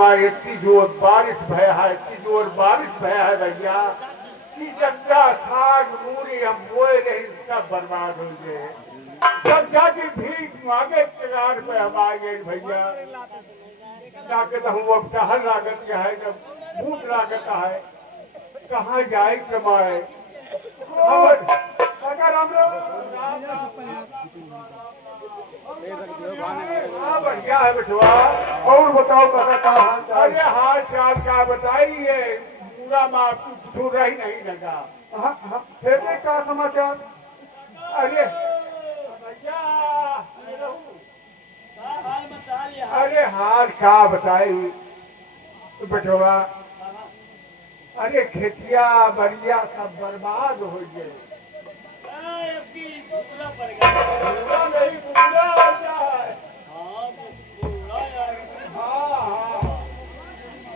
माँ इतनी जोर बारिश भया है, इतनी जोर बारिश भया है भैया कि जगदा साग मूरी हम बोए रही सब बर्बाद हो गए। सब जाके भीख मांगे किनार पे हम आ गए भैया। लागत हम अब टहल लागत क्या है, जब भूत लागत है कहाँ जाए कमाए। अगर हम हाँ बढ़िया है बेटवा। और बताओ काका का हाल चाल? अरे हाल चाल का बताइए, पूरा माँ छूटा ही नहीं लगा। फेंके का समाचार? अरे भैया अरे हाल क्या बताई बेटवा। अरे खेतिया बरिया सब बर्बाद हो गए। पूरा नहीं पूरा हो जाए। हाँ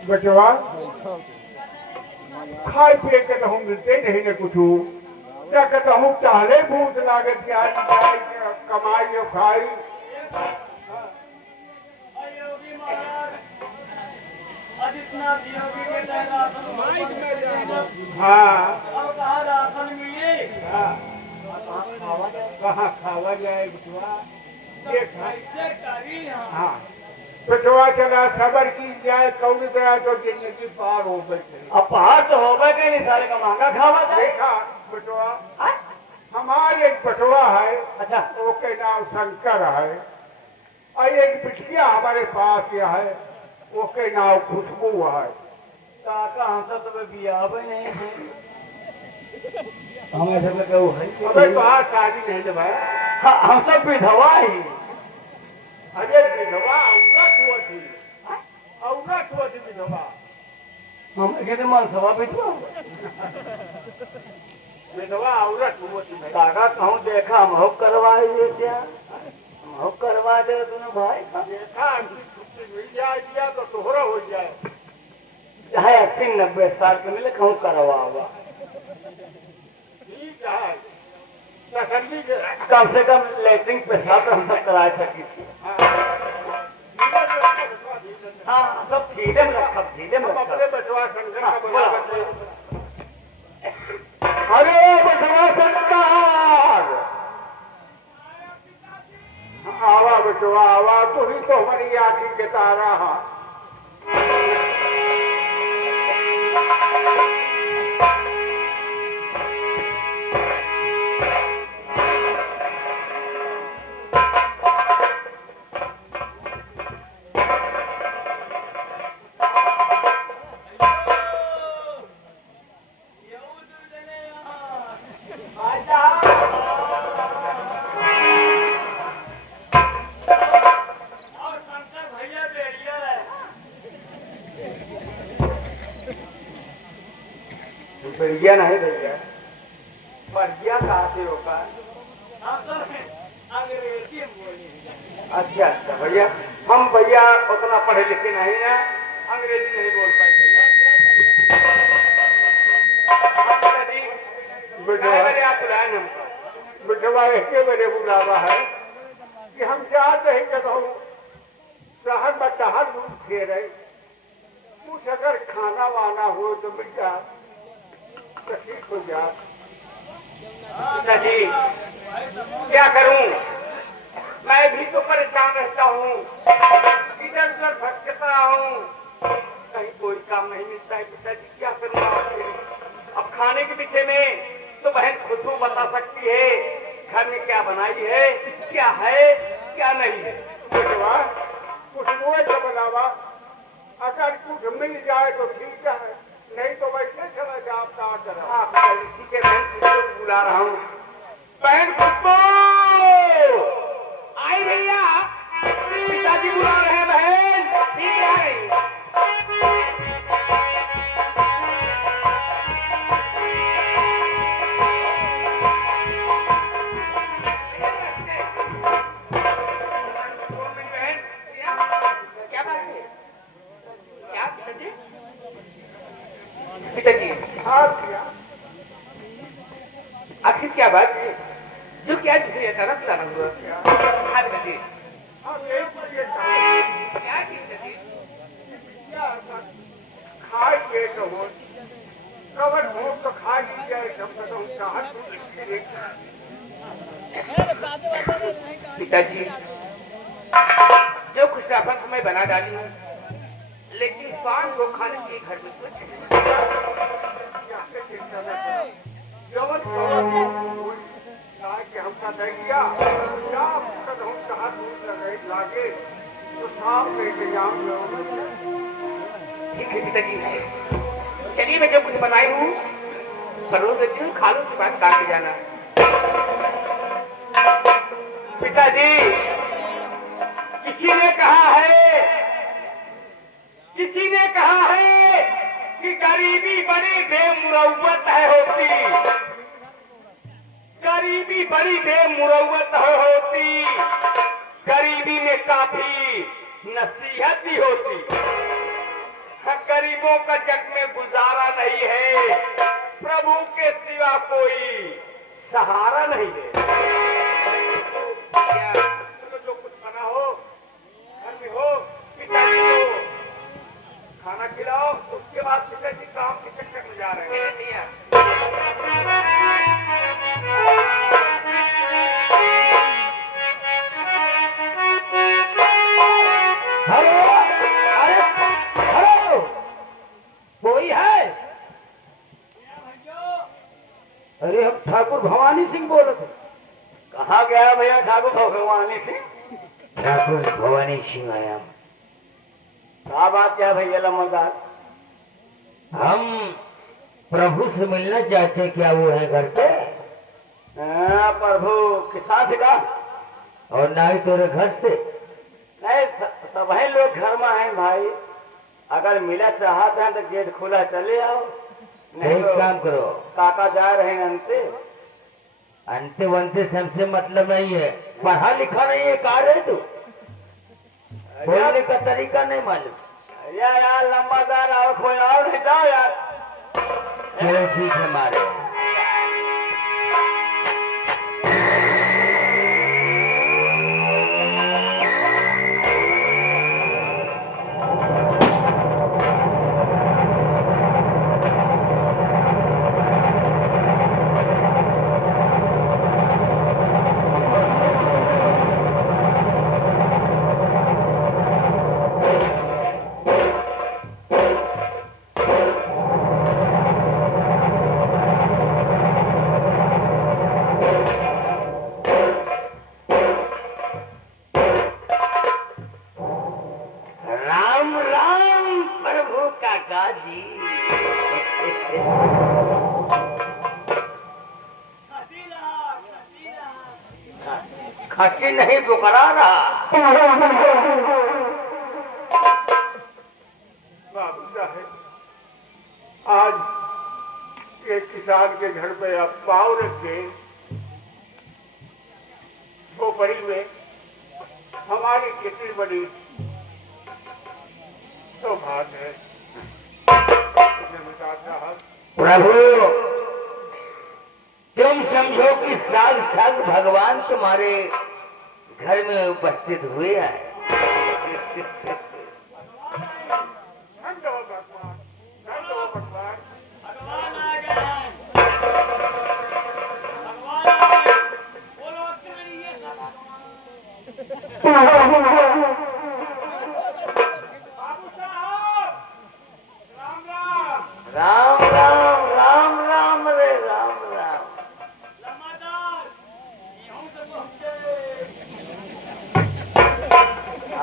बेटवा खाए पिए के तो हम मिलते नहीं न कुछ। क्या कहता हूँ टहले भूत लागत कमाई और खाई। हाँ कहाँ खावा जाए बेटवा। हाँ बेटवा चला सबर की जाए कौन तरह तो जिंदगी पार हो गई। अब पार तो हो गए नहीं, सारे का महंगा खावा जाए। देखा बेटवा हमारे एक बेटवा है, अच्छा ओके नाम शंकर है। और एक बिटिया हमारे पास यह है, ओके नाम खुशबू है। काका हम सब तो बियाह भी नहीं है, हमें सब कहू है अबे बाहर शादी नहीं जब है। हम सब विधवा ही। अरे विधवा औरत हुआ थी, औरत हुआ थी विधवा। हम कहते मनसवा विधवा विधवा औरत हुआ थी भाई। काका कहूँ देखा हम हो करवाए क्या, हम हो करवा दे तूने भाई का। देखा छुट्टी मिल जाए दिया तो तोहरा हो जाए। चाहे 80-90 साल के मिले कहूँ करवा हुआ ठीक है तसल्ली के। कम से कम लेटरिन पेशाब तो हम सब करा सकी थी। हाँ हम सब धीरे में रखा, धीरे में हम रखा। अपने बचवा शंकर का बोला बोला। बच्चे। अरे बचवा शंकर आवा बचवा आवा, तू ही तो हमारी आँखी के तारा है। बढ़िया नहीं भैया, बढ़िया कहाँ से होगा। अच्छा अच्छा भैया, हम भैया उतना पढ़े लिखे नहीं है, अंग्रेजी नहीं बोल पाएंगे। बिठवा एक मेरे बुलावा है कि हम चाहते हैं कि शहर में टहल थे रहे, कुछ अगर खाना वाना हो तो मिल जाए तो ठीक हो जाए। जी क्या करूं, मैं भी तो परेशान रहता हूँ, इधर उधर भटकता हूँ, कहीं कोई काम नहीं मिलता है। पिताजी क्या करूँ, अब खाने के पीछे में तो बहन खुशबू बता सकती है घर में क्या बनाई है, क्या है क्या नहीं है। बेटवा कुछ मुँह से बनावा, अगर कुछ मिल जाए तो ठीक है, नहीं तो वैसे चला जाओ। हाँ ठीक है, बहन खुशबू बुला रहा हूँ। बहन खुशबू आई भैया, पिताजी बुला रहे हैं। बहन ठीक है गई। क्या बात है, क्या पिताजी? पिताजी हाँ किया आखिर क्या बात है, जो क्या दूसरी अचानक से आना हुआ हाँ पिताजी। हाँ यही कुछ ये था। क्या चीज पिताजी? क्या रहो कवर भोग तो खा लीजिए हम तो कहाँ पिताजी जो कुछ राफत हमें बना डाली हूँ, लेकिन स्वान को खाने के घर में कुछ हमका दे दिया कहाँ दूर लागे तो साफ में इंतजाम ठीक है पिताजी, चलिए मैं जो कुछ बनाई हूँ परोस देती हूँ, खा लो उसके बाद काम पे जाना। पिताजी किसी ने कहा है कि गरीबी बड़ी बेमुरौवत है होती, गरीबी बड़ी बेमुरौवत है होती, गरीबी में काफी नसीहत भी होती। गरीबों का जग में गुजारा नहीं है, प्रभु के सिवा कोई सहारा नहीं है। क्या जो कुछ बना हो घर में हो पिताजी को खाना खिलाओ, उसके बाद पिताजी काम के चक्कर में जा रहे हैं। कोई है? अरे हम ठाकुर भवानी सिंह बोल रहे थे। कहाँ गया भैया ठाकुर भगवानी सिंह? ठाकुर भवानी सिंह आया। क्या बात क्या भैया लम्बादार? हम प्रभु से मिलना चाहते हैं, क्या वो है घर पे? प्रभु किसान से कहा और ना ही तेरे घर से? नहीं, सभी लोग घर में हैं भाई, अगर मिला चाहते हैं तो गेट खुला चले आओ। एक काम करो, काका जा रहे हैं अंते अंते वंते से हमसे मतलब नहीं है, पढ़ा लिखा नहीं है, कार है तू, बोलने का तरीका नहीं मालूम। यार लंबादार और कोई और नहीं, जाओ यार। चलो ठीक है मारे। खसी नहीं बुकरा रहा। बाबू साहब आज एक किसान के घर पे आप पाव रख के झोपड़ी में, हमारी कितनी बड़ी सौभाग्य है। प्रभु तुम समझो कि साक्षात भगवान तुम्हारे घर में उपस्थित हुए हैं। राम राम राम राम रे राम राम।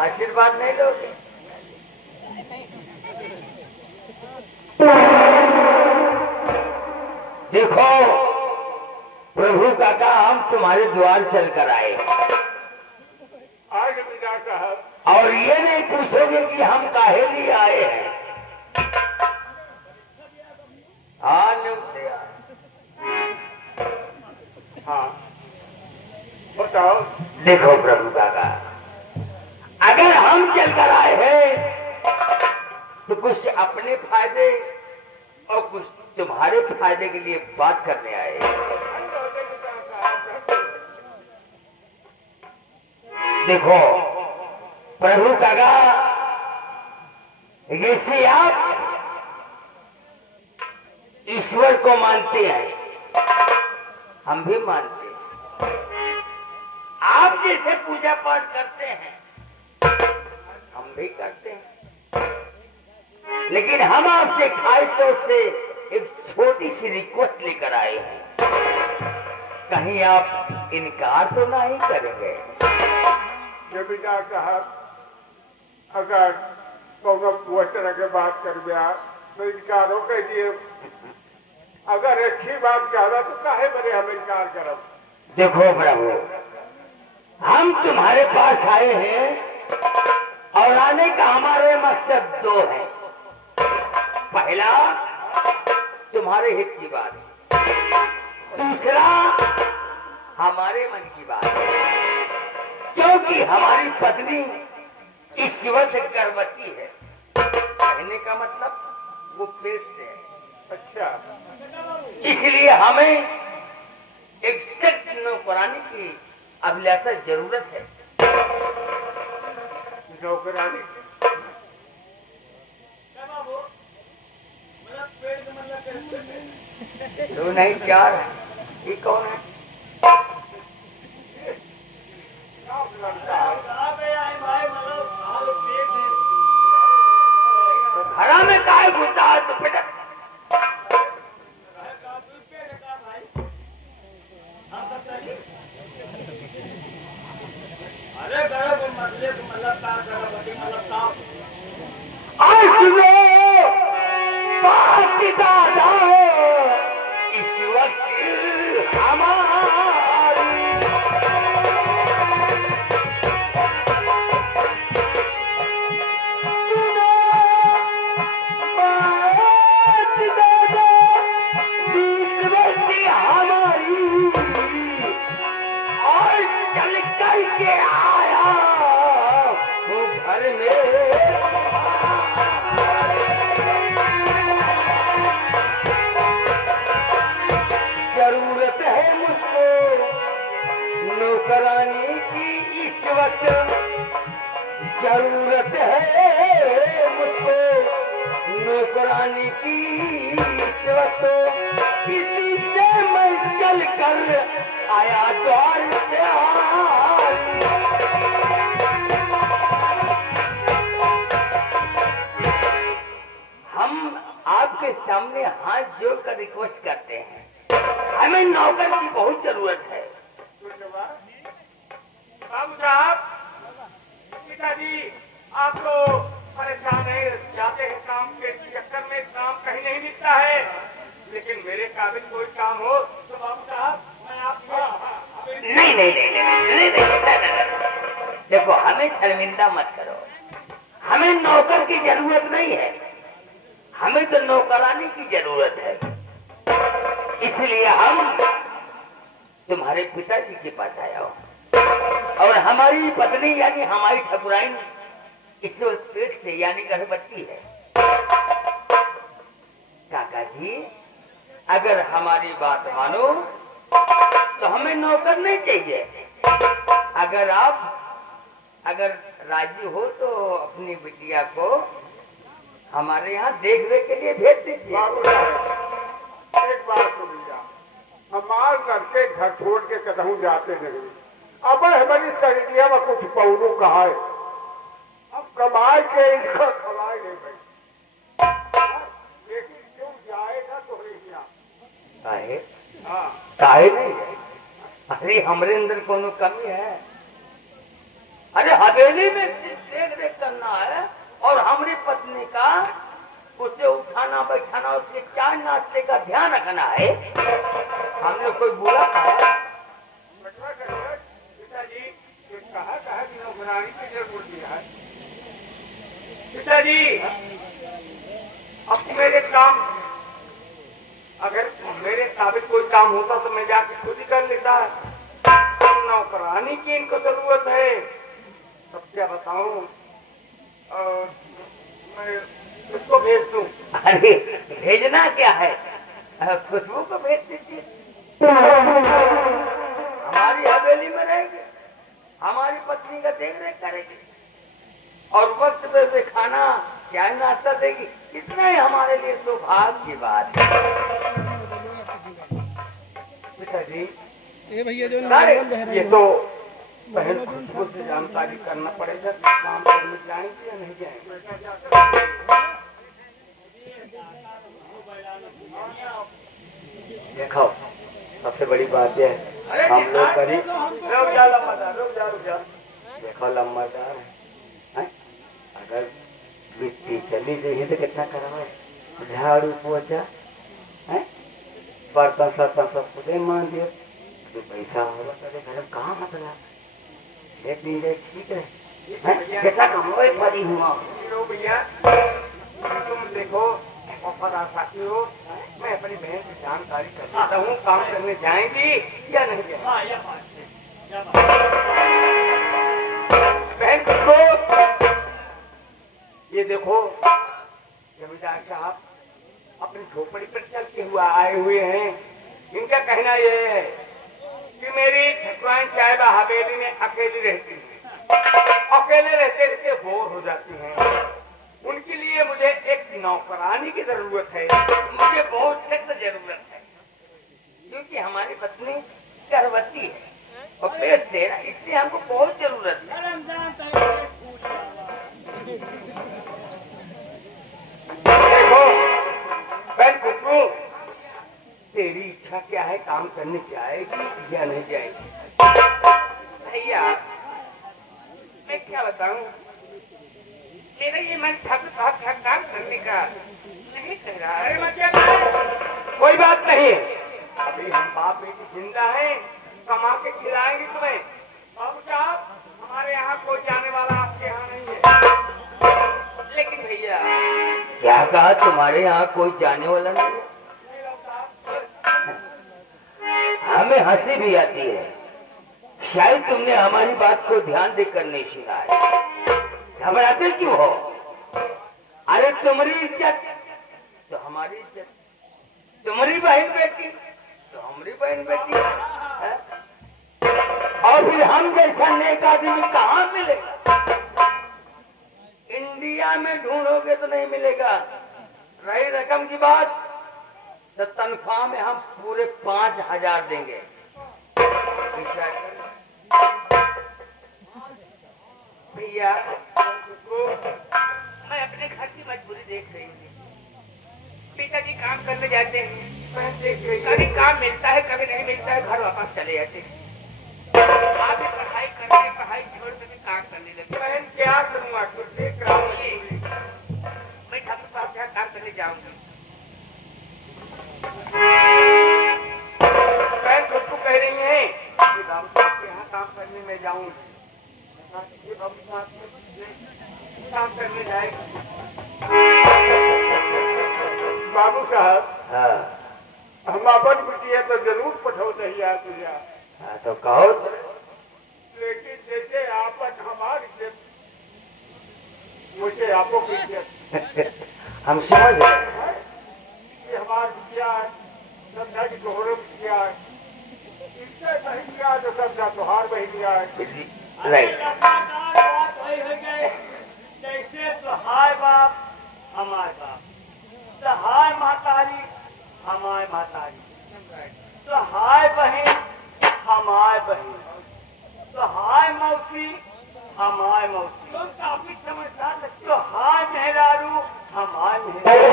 आशीर्वाद नहीं लोगे? देखो प्रभु काका, हम तुम्हारे द्वार चल कर आए आज मीरा साहब, और ये नहीं पूछोगे कि हम काहे लिए आए हैं। हाँ बताओ। देखो प्रभु काका, अगर हम चल कर आए हैं तो कुछ अपने फायदे और कुछ तुम्हारे फायदे के लिए बात करने आए। देखो प्रभु काका, जैसे आप ईश्वर को मानते हैं, हम भी मानते हैं। आप जैसे पूजा पाठ करते हैं हम भी करते हैं, लेकिन हम आपसे खास तौर से एक छोटी सी रिक्वेस्ट लेकर आए हैं। कहीं आप इनकार तो नहीं करेंगे? जमींदार साहब, अगर वो तरह के बात कर दिया तो इनकारों के लिए, अगर अच्छी बात कह तो काहे बड़े हम इनकार करब? देखो प्रभु, हम तुम्हारे पास आए हैं और आने का हमारे मकसद दो है। पहला, तुम्हारे हित की बात, दूसरा हमारे मन की बात, क्योंकि हमारी पत्नी इस वक्त गर्भवती है। कहने का मतलब वो पेट से है। अच्छा, इसलिए हमें एक सख्त नौकरानी की अभिलाषा जरूरत है। नौकरानी दो नहीं चार है। ये कौन है? तो घड़ा में काहे घुसा है तो बेटा? दादा इस वक्त हमारी सुनो बात दादा, जिस वक्त हमारी और चल करके आया हूँ घर में। जरूरत है मुझको नौकरानी की इस वक्त, जरूरत है मुझको नौकरानी की इस वक्त। इसी से मैं चल कर आया द्वार त्यार। हम आपके सामने हाथ जोड़कर रिक्वेस्ट करते हैं, हमें नौकर की बहुत जरूरत है। बाबू साहब, पिताजी आप तो परेशान है, जाते हैं काम के चक्कर में, काम कहीं नहीं मिलता है। लेकिन मेरे काबिल कोई काम हो तो बाबू साहब मैं आपको नहीं नहीं नहीं नहीं नहीं, देखो हमें शर्मिंदा मत करो। हमें नौकर की जरूरत नहीं है, हमें तो नौकरानी की जरूरत है। इसलिए हम तुम्हारे पिताजी के पास आया हूँ और हमारी पत्नी यानी हमारी ठकुराइन इस वक्त पेट से यानी गर्भवती है। काका जी, अगर हमारी बात मानो तो हमें नौकर नहीं चाहिए। अगर राजी हो तो अपनी बिटिया को हमारे यहाँ देखने के लिए भेज दीजिए। बाबू साहब, एक बात सुनिए, हमार करके घर छोड़ के कदहू जाते नहीं। अब हमारी सरिया में कुछ पौरू कहा है, अब कमाए के इनका खवाए नहीं भाई, लेकिन क्यों जाएगा तो काहे? हाँ, काहे नहीं है? अरे हमरे अंदर कोनो कमी है? अरे हवेली में देख रेख करना है और हमारी पत्नी का उसे उठाना बैठाना, उसके चाय नाश्ते का ध्यान रखना है। हमने कोई बुरा कहा? पिताजी कहा कि नौकरानी की जरूरत है। पिताजी अब मेरे काम, अगर मेरे काबिल कोई काम होता तो मैं जाके खुद ही कर लेता। नौकरानी की इनको जरूरत है, तब क्या बताऊं? मैं उसको भेज दूं? अरे भेजना क्या है, खुशबू को भेज दीजिए। हमारी हवेली में रहेगी, हमारी पत्नी का देख रेख करेगी और वक्त पे वे खाना चाय नाश्ता देगी, इतना ही हमारे लिए सौभाग्य की बात है। पिताजी, भैया जो अरे, ये तो बहन खुशबू से जानकारी करना पड़ेगा कि काम करने जाएंगे या नहीं जाएंगे। देखो सबसे बड़ी बात यह है, हम लोग करीब रुक जा लम्बादार, रुक जा। देखो लंबादार है, अगर मिट्टी चली रही तो कितना करवाए, झाड़ू पोछा है, बर्तन सर्तन सब खुदे मान दिए, तो पैसा होगा तेरे घर में कहाँ मतलब एक दिन देख ठीक है, कितना कमाई पड़ी हुआ भैया तुम देखो ऑफर आ सकती हो, मैं अपनी बहन की जानकारी कर देता हूँ काम करने जाएंगी या नहीं जाएंगी। बहन को ये देखो जमींदार साहब अपनी झोपड़ी पर चलते हुए आए हुए हैं। इनका कहना यह है कि मेरी ठकुराइन साहिबा हवेली में अकेली रहती है, अकेले रहते रहते बोर हो जाती हैं। उनके लिए मुझे एक नौकरानी की जरूरत है, मुझे बहुत सख्त जरूरत है, क्योंकि हमारी पत्नी गर्भवती है और पेट से है, इसलिए हमको बहुत जरूरत है। देखो बहन खुशबू, तेरी इच्छा क्या है, काम करने जाएगी या नहीं जाएगी? भैया मैं क्या बताऊं, मेरा ये मन थक काम करने का नहीं कह रहा है। कोई बात नहीं है, अभी हम बाप बेटी जिंदा हैं, कमा के खिलाएंगे तुम्हें। बाबू साहब हमारे यहाँ कोई जाने वाला आपके यहाँ नहीं है। लेकिन भैया क्या कहा, तुम्हारे यहाँ कोई जाने वाला नहीं है? हमें हंसी भी आती है, शायद तुमने हमारी बात को ध्यान देकर नहीं सुना है। घबराते क्यों हो? अरे तुम्हारी इज्जत तो हमारी इज्जत, तुम्हारी बहन बेटी तो हमारी बहन बेटी है? और फिर हम जैसा नेक आदमी कहाँ मिलेगा? इंडिया में ढूंढोगे तो नहीं मिलेगा। रही रकम की बात, तो तनख्वाह में हम पूरे 5,000 देंगे। भैया मैं अपने घर की मजबूरी देख रही हूँ। पिताजी काम करने जाते हैं, कभी काम मिलता है कभी नहीं मिलता है, घर वापस चले जाते हैं। आप भी पढ़ाई करके पढ़ाई छोड़ कर काम करने लगे। बहन क्या करूँगा, कुछ देख रहा हूँ। मैं ठाकुर साहब के यहाँ काम करने जाऊंगी। बहन खुशबू कह रही है कि बाबू साहब के यहाँ काम करने में जाऊंगी, ये बाबू साहब काम करने जाएगी। बाबू साहब हाँ हम अपन बिटिया तो जरूर पठाओ तैयार तुझे, हाँ तो कहो। लेकिन जैसे आपन हमारी इज्जत मुझे आपको की इज्जत हम समझ रहे हैं। है, ये हमारी बिटिया समझा की तोहर बिटिया, इससे नहीं किया तो समझा तुहार बहिनिया। राइट, जैसे तुहार बाप हमारे बाप, तुहार मातारी हमारे मातारी, तुहार बहन हमारे बहन, तुहार मौसी हमारे मौसी। तुम काफी समझदार लगते हो। तुहार मेहरारू हमारे मेहरारू।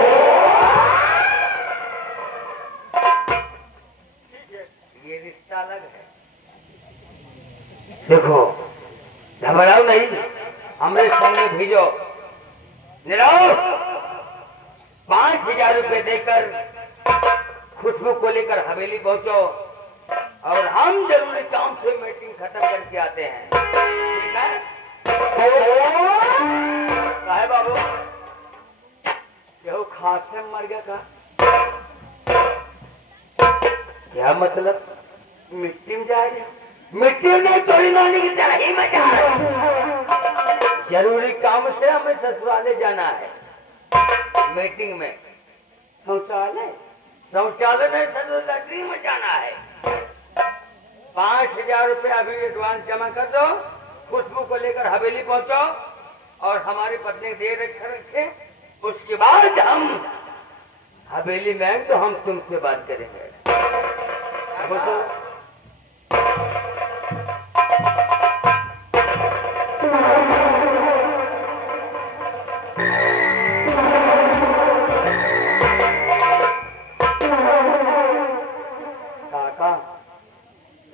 ठीक है, ये रिश्ता अलग है। देखो घबराओ नहीं, हमारे संग में भेजो। निराओ 5,000 रुपए देकर खुशबू को लेकर हवेली पहुंचो और हम जरूरी काम से मीटिंग खत्म करके आते हैं, ठीक है? साहेब बाबू केहू खांस से मर गया था, क्या मतलब? मिट्टी में जाएगा। मिट्टी में तोड़ी नानी की तरह ही मचा रहा है। जरूरी काम से हमें ससुराले जाना है, मीटिंग में। शौचालय शौचालय में ससुर लैट्रिन में जाना है। 5,000 रुपए अभी एडवांस जमा कर दो, खुशबू को लेकर हवेली पहुंचो और हमारी पत्नी देर रखे उसके बाद हम हवेली में आएंगे तो हम तुमसे बात करेंगे। अब सो काका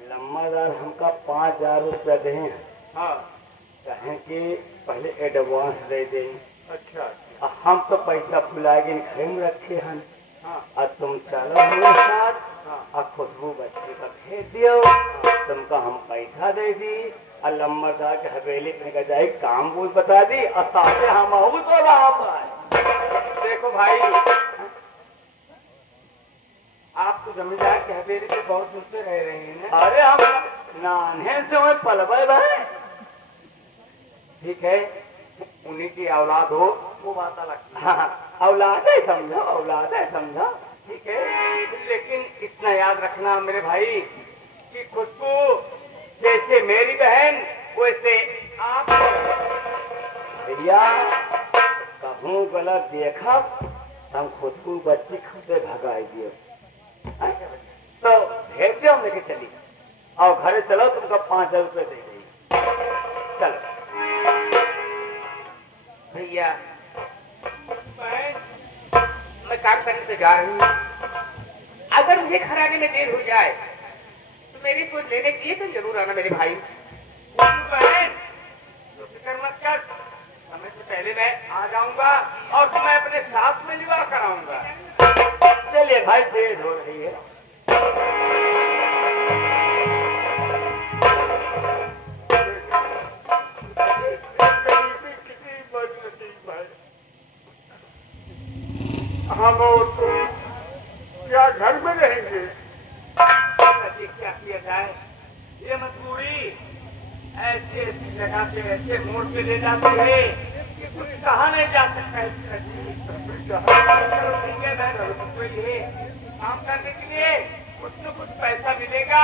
लम्बादार हमका 5,000 रुपया दें। हाँ कहें कि पहले एडवांस दे दें। अच्छा हम तो पैसा भुलाएंगे घर में रखे हैं। हाँ और तुम चलो हमारे साथ हाँ और खुशबू बच्चे का भेज दियो। तुमको हम पैसा दे दी और लम्बादार के हवेली पे निकल जाए काम वो बता दी और साथे हम आहू तो वहां पर। देखो भाई, आप तो जमींदार के हवेली पे बहुत दूर से रह रहे हैं ना। अरे हम नान्हे से हमें पलवे भाई। ठीक है, उन्हीं की औलाद हो वो बात अलग है। हाँ, औलाद है समझो, औलाद है समझो। ठीक है, लेकिन इतना याद रखना मेरे भाई कि खुशबू जैसे मेरी बहन वैसे आप। भैया कहूँ गलत देखा हम खुशबू बच्ची खुदे भगाई दियो। हाँ? तो भेज दियो लेके चली और घरे चलो, तुमको 5,000 रुपये दे देगी। चलो भैया बहन, मैं काम करने से जा रही हूँ। अगर मुझे घर आने में देर हो जाए तो मेरी कुछ लेने के लिए तुम जरूर आना मेरे भाई। बहन तो फिक्र मत कर, समय से पहले मैं आ जाऊंगा और तुम्हें अपने साथ में विवाह कराऊंगा। चलिए भाई, देर हो रही है। हम और तुम क्या घर में रहेंगे? क्या किया जाए, ये मजबूरी ऐसे ऐसी जगह पे ऐसे मोड़ पे ले जाती है कि कुछ कहा नहीं जा सकता है। चलो ठीक है, मैं कोई है काम करने के लिए कुछ न कुछ पैसा मिलेगा